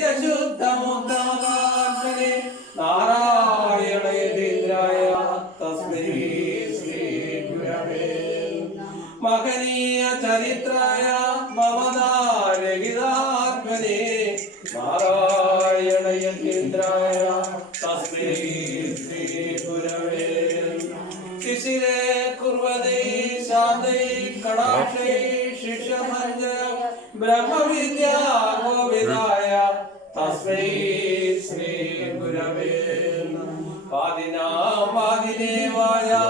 നിത്യശുദ്ധമുക്തമകാത്മനെ നാരായണേന്ദ്രായ തസ്മൈ ശ്രീ ഗുരവേ മഹനീയ ചരിത്രായ മമതാരഹിതാത്മനെ നാരായണേന്ദ്രായ തസ്മൈ ശ്രീ ഗുരവേ ശിശിരേ കുർവതൈ ശാന്തൈ കടാക്ഷൈ ശിഷ്യഭഞ്ജ ബ്രഹ്മവിദ്യാ ഗോവിദായ തസ്മൈ ശ്രീ ഗുരവേ പാദിനാം പാദിനേവായായവനാം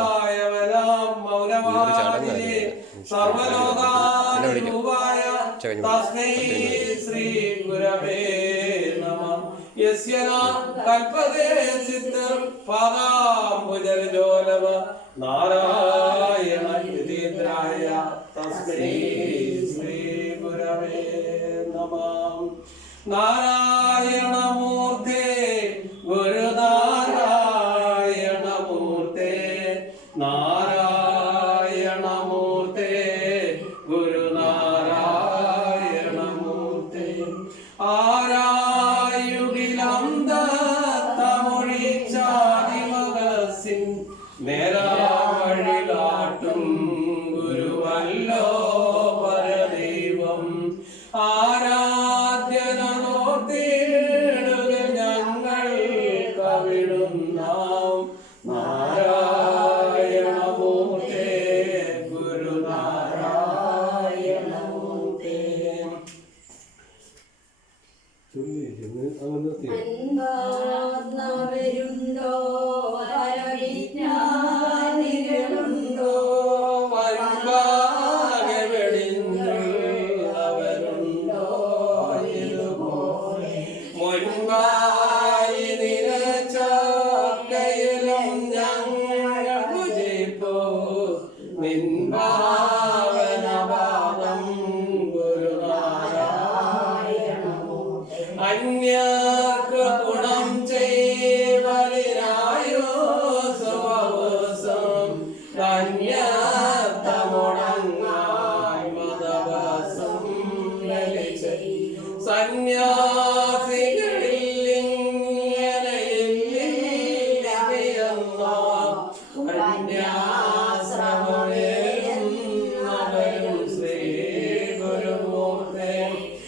മൗനവാദിനേ സർവലോകാനുരൂപായ തസ്മൈ ശ്രീ ഗുരവേ നമഃ യസ്യ ന കൽപതേ സിദ്ധ പാദാംബുജർജോലവ നാരായണ യതീന്ദ്രായ തസ്മൈ ശ്രീ ഗുരവേ നമഃ നാരായണമൂർത്തേ ഗുരുനാരായണമൂർത്തേ നാരായണമൂർത്തേ ഗുരുനാരായണമൂർത്തേ ആരായുകിലം ദത്തമൊഴിച്ചാദിമകസിൻ നേരാവഴി കാട്ടും ഗുരുവല്ലോ പരദൈവം ആരാധ്യനോർത്തിടുക ഞങ്ങൾ കവിടുന്നാം നാരായണമൂർത്തേ ഗുരുനാരായണമൂർത്തേ അൻപാർന്നവരുണ്ടോ വരവിജ്ഞാനികളുണ്ടോ വരുവാകെടിഞ്ഞുള്ളവരുണ്ടോ ഇതുപോലെ മുൻപായി നിരച്ചക്കയിലും ഞങ്ങൾ ഭുജിപ്പോ നിൻഭാവനപാദം ഗുരുനാരായണമൂർത്തേ അന്യർക്ക് ഗുണം ചെയ്വലിനായോ സ്വവസം ധന്യ